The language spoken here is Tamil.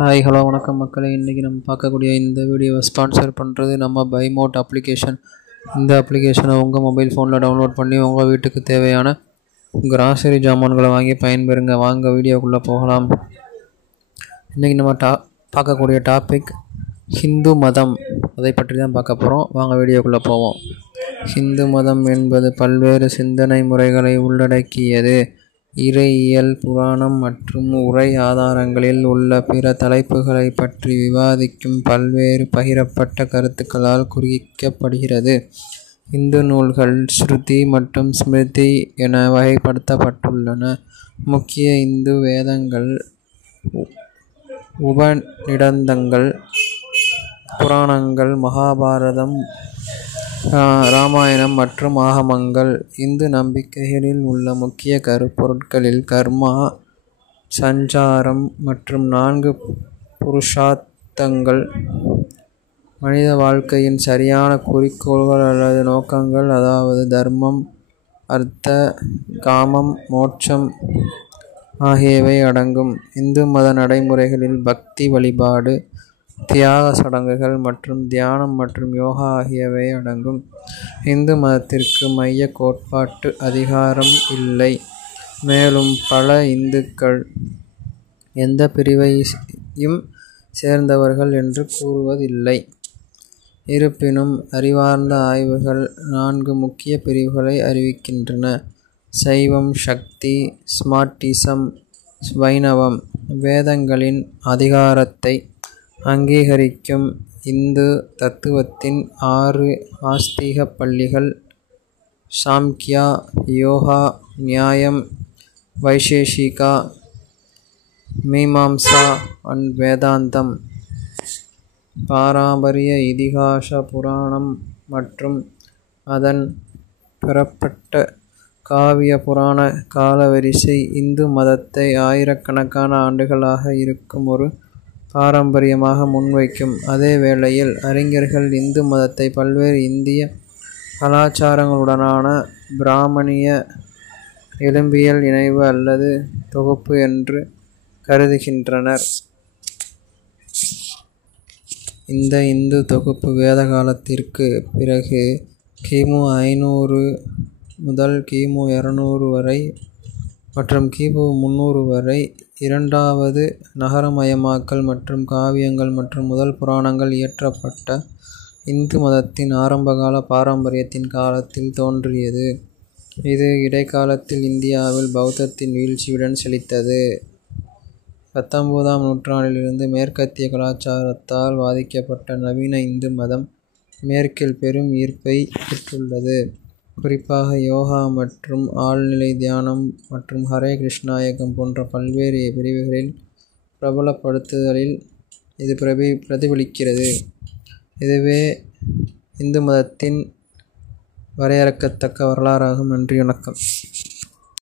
ஹாய் ஹலோ வணக்கம் மக்களே. இன்றைக்கி நம்ம பார்க்கக்கூடிய இந்த வீடியோவை ஸ்பான்சர் பண்ணுறது நம்ம பைமோட் அப்ளிகேஷன். இந்த அப்ளிகேஷனை உங்கள் மொபைல் ஃபோனில் டவுன்லோட் பண்ணி உங்கள் வீட்டுக்கு தேவையான கிராசரி ஜாமான்களை வாங்கி பயன்பெறுங்க. வாங்க வீடியோக்குள்ளே போகலாம். இன்றைக்கி நம்ம பார்க்கக்கூடிய டாபிக் ஹிந்து மதம். அதை பற்றி தான் பார்க்க போகிறோம். வாங்க வீடியோக்குள்ளே போவோம். ஹிந்து மதம் என்பது பல்வேறு சிந்தனை முறைகளை உள்ளடக்கியது. இறையியல், புராணம் மற்றும் உரை ஆதாரங்களில் உள்ள பிற தலைப்புகளை பற்றி விவாதிக்கும் பல்வேறு பகிரப்பட்ட கருத்துக்களால் குறிக்கப்படுகிறது. இந்து நூல்கள் ஸ்ருதி மற்றும் ஸ்மிருதி என வகைப்படுத்தப்பட்டுள்ளன. முக்கிய இந்து வேதங்கள், உபநிடதங்கள், புராணங்கள், மகாபாரதம், ராமாயணம் மற்றும் ஆகமங்கள். இந்து நம்பிக்கைகளில் உள்ள முக்கிய கருப்பொருட்களில் கர்மா, சஞ்சாரம் மற்றும் 4 புருஷார்த்தங்கள், மனித வாழ்க்கையின் சரியான குறிக்கோள்கள் அல்லது நோக்கங்கள், அதாவது தர்மம், அர்த்த, காமம், மோட்சம் ஆகியவை அடங்கும். இந்து மத நடைமுறைகளில் பக்தி, வழிபாடு, தியாக சடங்குகள் மற்றும் தியானம் மற்றும் யோகா ஆகியவை அடங்கும். இந்து மதத்திற்கு மைய கோட்பாட்டு அதிகாரம் இல்லை. மேலும் பல இந்துக்கள் எந்த பிரிவையும் சேர்ந்தவர்கள் என்று கூறுவதில்லை. இருப்பினும் அறிவார்ந்த ஆய்வுகள் 4 முக்கிய பிரிவுகளை அறிவிக்கின்றன: சைவம், சக்தி, ஸ்மார்ட்டிசம், வைணவம். வேதங்களின் அதிகாரத்தை அங்கீகரிக்கும் இந்து தத்துவத்தின் 6 ஆஸ்திக பள்ளிகள்: சாம்க்யா, யோகா, நியாயம், வைசேஷிகா, மீமாம்சா and வேதாந்தம். பாரம்பரிய இதிகாச, புராணம் மற்றும் அதன் பெறப்பட்ட காவிய புராண காலவரிசை இந்து மதத்தை ஆயிரக்கணக்கான ஆண்டுகளாக இருக்கும் ஒரு பாரம்பரியமாக முன்வைக்கும். அதே வேளையில் அறிஞர்கள் இந்து மதத்தை பல்வேறு இந்திய கலாச்சாரங்களுடனான பிராமணிய எலும்பியல் இணைவு அல்லது தொகுப்பு என்று கருதுகின்றனர். இந்த இந்து தொகுப்பு வேத காலத்திற்கு பிறகு கிமு 500 முதல் கிமு 200 வரை மற்றும் கிமு 300 வரை இரண்டாவது நகரமயமாக்கல் மற்றும் காவியங்கள் மற்றும் முதல் புராணங்கள் இயற்றப்பட்ட இந்து மதத்தின் ஆரம்பகால பாரம்பரியத்தின் காலத்தில் தோன்றியது. இது இடைக்காலத்தில் இந்தியாவில் பௌத்தத்தின் வீழ்ச்சியுடன் செழித்தது. 19ஆம் நூற்றாண்டிலிருந்து மேற்கத்திய கலாச்சாரத்தால் பாதிக்கப்பட்ட நவீன இந்து மதம் மேற்கில் பெரும் ஈர்ப்பை பெற்றுள்ளது. குறிப்பாக யோகா மற்றும் ஆழ்நிலை தியானம் மற்றும் ஹரே கிருஷ்ணா இயக்கம் போன்ற பல்வேறு பிரிவுகளில் பிரபலப்படுத்துதலில் இது பிரதிபலிக்கிறது. இதுவே இந்து மதத்தின் வரையறுக்கத்தக்க வரலாறாகும். நன்றி, வணக்கம்.